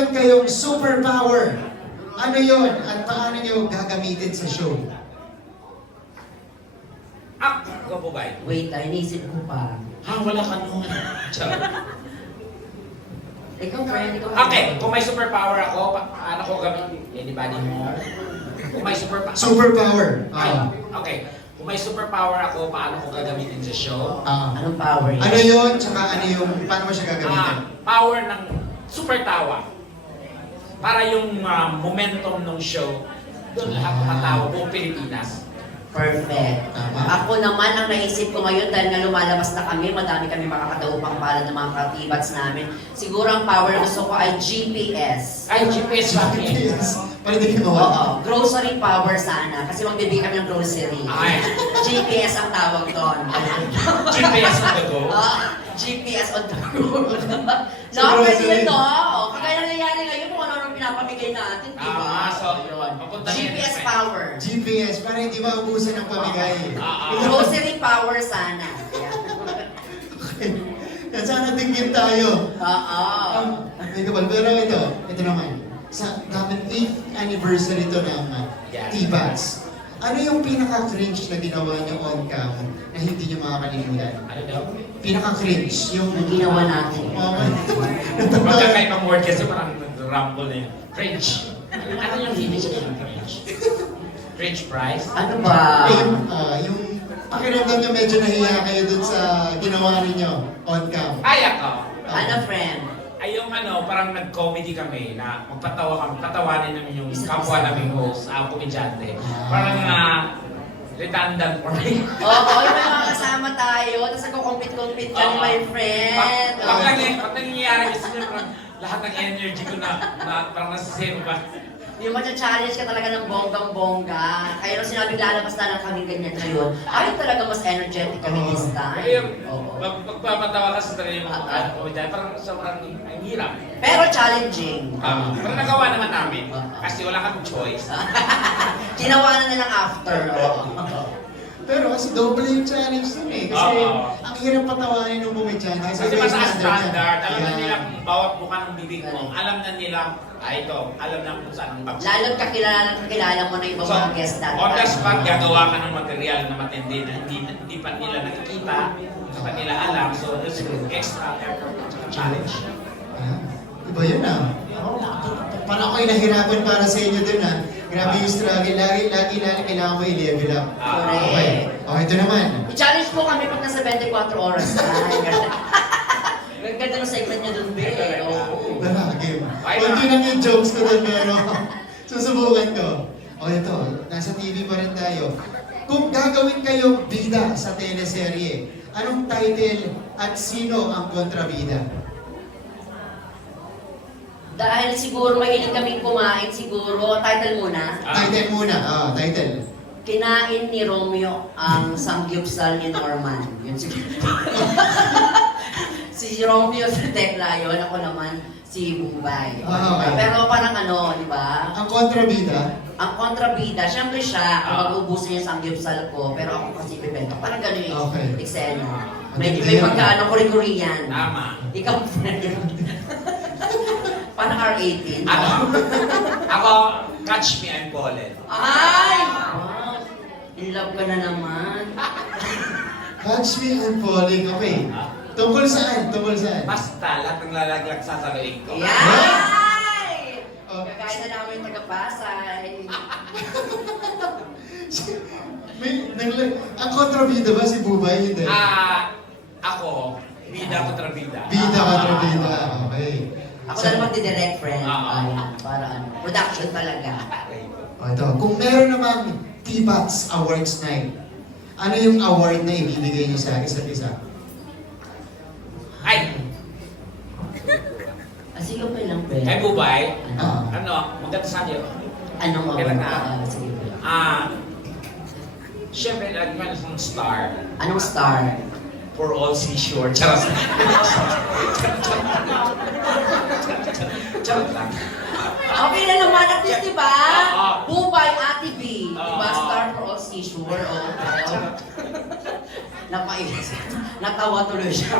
meron kayong superpower, ano yon at paano nyo gagamitin sa show? Go po ba? Wait, inisip ko pa. Wala ka nun. Ikaw, friend, ikaw. Okay, kung may superpower ako, paano ko gamitin? Anybody mo? Kung may superpower. Superpower. Okay. Kung may superpower ako, paano ko gagamitin sa show? Anong power yun? Ano yon tsaka ano yung, paano mo siya gagamitin? Power ng super tawa. Para yung momentum ng show, doon lahat matawa, buong Pilipinas. Perfect. Tama. Ako naman, ang naisip ko ngayon, dahil nga lumalabas na kami, madami kami makakadaupang palad ng mga katibats namin. Siguro ang power na gusto ko ay GPS. Ay, GPS bakit? Yes. Para di ka Oo, mawala. grocery power sana. Kasi magbibigay kami ng grocery. Ay. GPS ang tawag doon. GPS on the go? GPS on the road. Sa No, pwede grocery. yun to. Kagaya nangyayari ngayon kung ano-ano pinapamigay natin, di ba? So, Yun. papunta GPS yun. power. GPS, para hindi maubusan ng pamigay. Grocery power sana. Yan, sana tingin tayo. Oo. Hindi ka pero ito naman. Sa dapat 8th anniversary to ng T-Bats. Ano yung pinaka-cringe na ginawa niyo on cam na hindi niyo makakalimutan? Ano daw? Pinaka-cringe, yung... Ang ginawa natin. Magkakaibang word kasi parang rumble na yun. Cringe. Ano yung hindi siya ng cringe? Cringe price? Ano ba? Yung pakiramdam niyo medyo nahiya kayo dun sa ginawa ninyo on cam. Ay, ako. Ano, friend? Ay, yung parang nag-comedy kami na patawanin namin yung kapwa namin host, komedyante. Parang redundant for me. Oo, yung may mga kasama tayo, tapos nagko-compete-compete kami, my friend. Pag nangyayari kasi yun, parang lahat ng energy ko na parang nasa zero ba? Yung matcha-challenge ka talaga ng bonggang-bongga. Kaya nung sinabing lalabas na lang kami ganyan ngayon, ay talaga mas energetic kami this time. Kaya Oo. magpapatawa ka sa sarili mo, komedyante, parang sobrang ang hirap. Pero challenging. Pero nagawa naman namin kasi wala kang choice. Ginawa na nilang after. Pero kasi double yung challenge dun eh. Kasi ang hirap patawanin ng bumidyante. Kasi mataas standard, alam na Yeah. nila kung bawat buka ng bibig mo, alam na nila, alam na kung saan ang bagsak. Lalo't kakilala mo na ibang So, mga guest natin. on the spot, gagawa ka ng material na matindi na hindi pa nila nakikita, hindi pa nila alam. So, this is extra effort at challenge. Iba yun ah. Parang ako'y nahirapan para sa inyo dun ah. Grabe yung struggle. Lagi kailangan ko i-level up. Okay. Okay, ito naman. I-challenge po kami pag nasa 24 oras na. Ang ganda ng segment niya dun, Be. Oo. Game. Kunti lang yung jokes ko dun, pero susubukan ko. O ito, nasa TV pa rin tayo. Kung gagawin kayong bida sa teleserye, anong title at sino ang kontrabida? Dahil siguro mahilig kaming kumain, siguro, title muna. Title muna. Title. Kinain ni Romeo ang samgyupsal ni Norman. Yun siguro. Si Romeo sa Tekla yun, ako naman si Bubay. Okay. Pero parang ano, di ba? Ang kontrabida, Ang kontrabida, syempre siya, ang mag-ubusin yung samgyupsal ko, pero ako kasi bibenta. Parang gano'n yung Okay. eksena. Ang May ganda yun. pagkaano, Korean. Tama. Ikaw, parang R18. Ako, catch me, I'm Colin. Ay! Wow! In love ka na naman. Catch Me I'm Falling. Okay. Tungkol saan? Tungkol saan? Basta, lahat ng lalaglag sa sarili ko. Yay! Oh. Kakain na namin yung taga-Pasay. Ang kontrabida ba si Bubay? Hindi. Ako, bida kontra bida. Bida kontrabida. Okay. Ako na naman di-direct friend. Oo. Ayan, para ano, production talaga. Ito, kung meron namang T-Bats Awards Night, ano yung award na ibibigay niyo sa isa't isa? Ay! Sige, okay lang, friend. Kay Bubay, Ah. maganda sa niyo. Anong Okay award? lang na. Sige, friend. Siyempre, lagi man isang star Anong star? for all seashore. Charot. Charot lang. Okay na naman, at least, di ba? Oo. Bubay, Ate B. Di ba? Oo. Star for all seashore. Oo. Napainis. Natawa tuloy siya.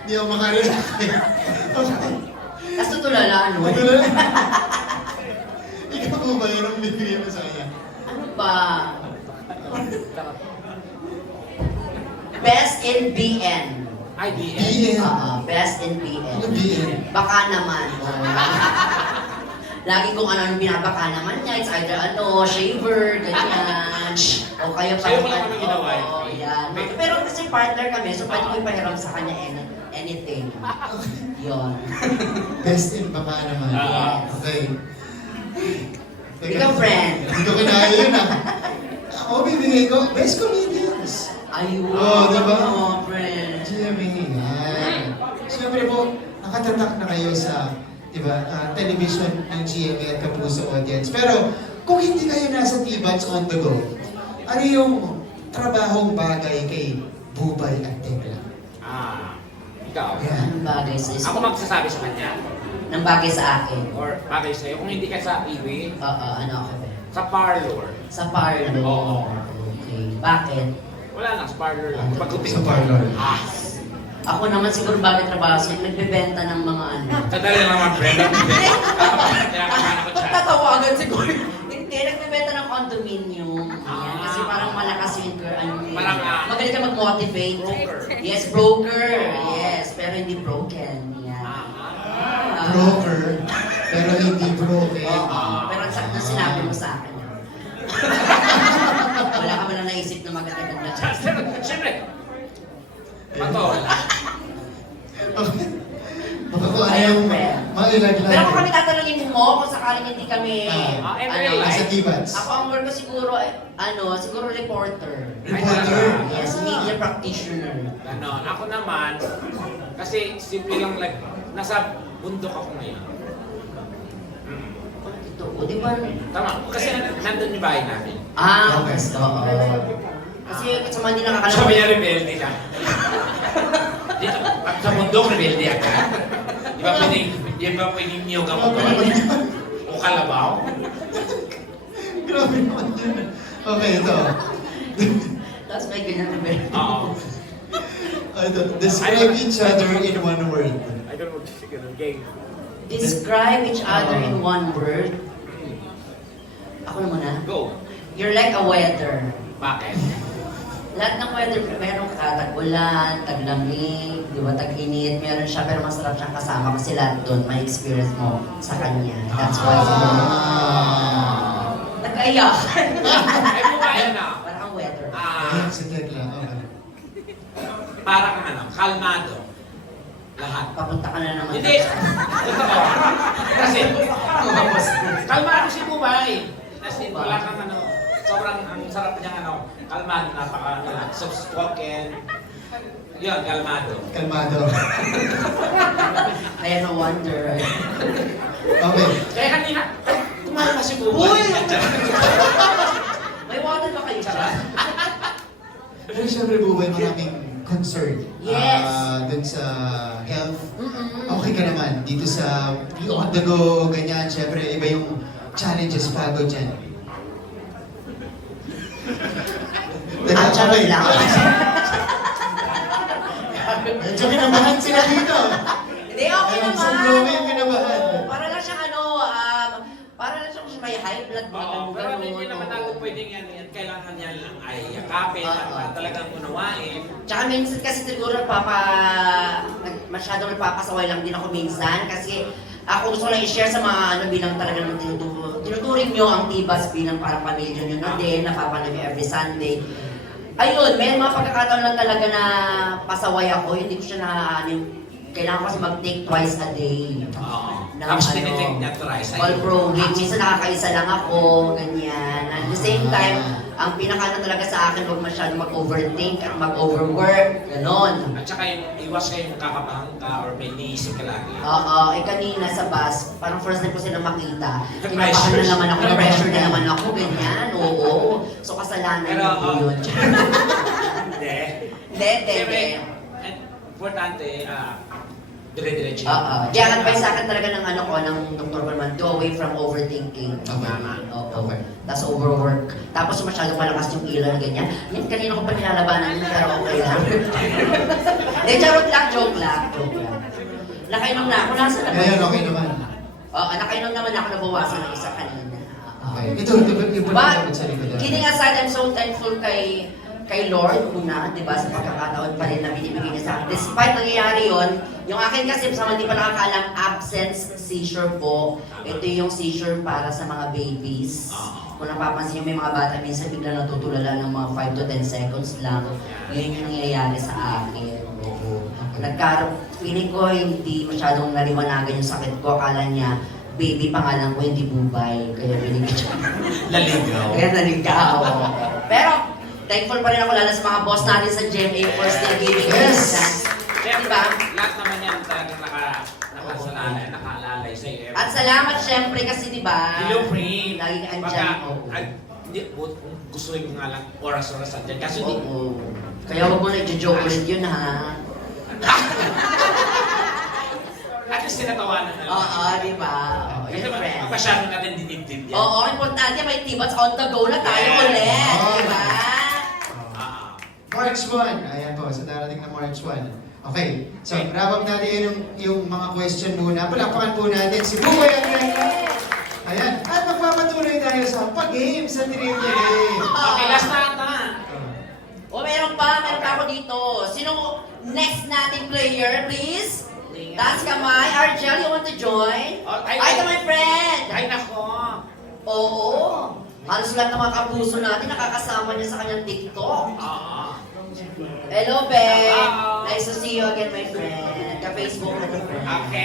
Hindi ako makarelate. Tapos tutulala, ano? Ikaw po ba yung bibigyan mo sa kanya? Ano ba? Best in BN. IBM. BN. Best in BN. Ano BN? Baka naman. Lagi kung ano binabaka naman niya, it's either shaver, ganyan. O kaya Sa'yo ko lang kami ginawa yun. Oo, yan. Pero kasi partner kami, so pwede ko ipahiram sa kanya anything. Yun. Best in baka naman. Yes. Okay. Ikaw, friend. Hindi ko kinaya yun ah. Ako bibigay ko, best comedians. Ayun. Diba? Oh, friend. GMA. Yan. Siyempre po, nakatatak na kayo sa television ng GMA at Kapuso Audience. Pero kung hindi kayo nasa T-Bats on the go, ano yung trabahong bagay kay Bubay at Tekla? Ikaw. Yan. Anong bagay sa Ako magsasabi sa kanya. Nang bagay sa akin. Or bagay sa'yo. Kung hindi ka sa TV, Ano ako ba? sa parlor. Sa parlor. Oo. Okay. Bakit? Wala lang, sa parlor lang. Pagkuting Sa parlor. Ako naman siguro bagay trabaho sa nagbebenta ng mga ano. Kadali lang naman, friend. Kinakakana ko siya. Tatawagan siguro. Hindi, nagbebenta ng condominium. Ayan, kasi parang malakas yung Parang, magaling ka mag-motivate. Broker. Yes, broker. Yes, pero hindi broken. Yan. Broker, pero hindi broken. Pero ang sakto sinabi mo sa akin. Wala ka man naisip na maganda-ganda. Siyempre. Patol. Baka kung ano yung mailaglag. Pero kung kami tatanungin mo, kung sakaling hindi kami, Sa T-Bats. ako ang work ko siguro, siguro reporter. Reporter. Yes, media practitioner. Ganon. Ako naman, kasi simple lang like, nasa bundok ako ngayon. Ito, di ba? Tama. Kasi nandun yung bahay namin. Okay. Oo. Kasi sa mga hindi Sabi nakakalaman. niya, rebelde ka. Dito, pag sa bundok, rebelde ka. Di ba pwedeng niyog ako doon? O kalabaw? Grabe naman yun. Okay, ito. Tapos may ganyan na ba? Oo. Ito. Describe each other in one word. I don't know what to figure game. Describe each other in one word. Ako naman na. Go. You're like a weather. Bakit? Lahat ng weather, meron ka tag-ulan, tag-lamig, di ba, tag-init, meron siya, pero masarap siyang kasama kasi lahat doon, may experience mo sa kanya. That's why siguro. Nag-aiyak. Ay, bumayan na. Parang ang weather. Ayan, si Tekla. Okay. Parang kalmado. Lahat. Papunta ka na naman. Hindi. Totoo. Kasi, kalmado si Bubay. Kasi wala kang sobrang ang sarap niyang kalmado, soft-spoken. Yun, kalmado. Kalmado. Kaya no wonder. Okay. Kaya kanina, kumain si Bubay. Uy! May water ba kayo dyan? Pero siyempre, Bubay, maraming concern. Yes. Dun sa health. Okay ka naman. Dito sa on the go, ganyan. Siyempre, iba yung challenges, pagod dyan. Charot lang. Medyo kinabahan sila dito. Hindi, okay Ayun, naman. sa Globe yung kinabahan. Oo, para lang siyang para lang siyang may high blood ba? Oo, pero hindi naman natin pwedeng yan. Kailangan niya lang ay yakapin at talagang unawain. Tsaka minsan kasi siguro masyadong nagpapasaway lang din ako minsan kasi ako gusto ko lang i-share sa mga bilang talaga naman tinuturing nyo ang T-Bats bilang parang pamilya nyo na din, napapanood nyo every Sunday. Ayun, may mga pagkakataon lang talaga na pasaway ako, hindi ko siya kailangan ko kasi mag-take twice a day. Oo. Ng Tapos tinitik niya twice. Valproate. Minsan nakakaisa lang ako, ganyan. At the same time, ang pinaka talaga sa akin, huwag masyadong mag-overthink at mag-overwork, ganon. At saka yung iwas kayo nakakapahang ka or may iniisip ka lagi. Oo, kanina sa bus, parang first time ko sila makita. Kinabahan na naman ako, pressure na naman ako, ganyan. Oo. So kasalanan Pero, ko yun. Hindi. Hindi. Siyempre, importante, dire-diretso. Di ang advice sa akin talaga ng ng doktor ko naman, go away from overthinking. Okay. Oo. Tapos overwork. Tapos masyadong malakas yung ilaw na ganyan. Yan, kanina ko pa nilalabanan yun, pero okay lang. Joke lang. Nakainom na ako. Nasa na ba? Ngayon, okay naman. Nakainom naman ako, nabawasan ng isa kanina. Okay. Ito, iba na dapat sa likod. Kidding aside, I'm so thankful kay Lord una, di ba, sa pagkakataon pa rin na binibigay niya sa akin. Despite nangyayari yon, yung akin kasi sa mga di pa nakakaalam, absence seizure po. Ito yung seizure para sa mga babies. Kung napapansin nyo, may mga bata minsan bigla natutulala ng mga 5 to 10 seconds lang. Yun yung nangyayari sa akin. Oo. Feeling ko hindi masyadong naliwanagan yung sakit ko. Akala niya, baby pangalan ko, hindi bubay. Kaya binigyan siya. Laligaw. Kaya naligaw. Pero, thankful pa rin ako lalo sa mga boss natin sa GMA for still giving me Yes! this chance. Siyempre, Diba? lahat naman yan talagang nakasalalay, nakaalalay sa iyo. At salamat syempre kasi diba? Hello, friend. Lagi ka andyan. Oo. Hindi, gusto mo nga lang oras-oras andyan. Kasi hindi, Oo. Kaya huwag mo na i-joke ulit yun ha. at least tinatawanan na lang. Oo, diba? Oo, Kasi yun friend. masyado natin dinibdib yan. Oo, importante may tibats on the go na tayo ulit. Oo. Diba? Ah. March 1. Ayan po, sa darating na March 1. Okay, so wrap up natin yung mga question muna. Palakpakan po natin si Buboy at Rekla. Ayan, at magpapatuloy tayo sa pag-game sa Triple A. Okay, last na ata. O meron pa ako dito. Sino next nating player, please? Taas kamay. Argel, you want to join? Oh, Ay, ito my friend! Ay, nako. Oo. Halos lahat ng mga kapuso natin nakakasama niya sa kanyang TikTok. Hello, Ben! Hello. Nice to see you again, my friend. Ka-Facebook na friend. Okay.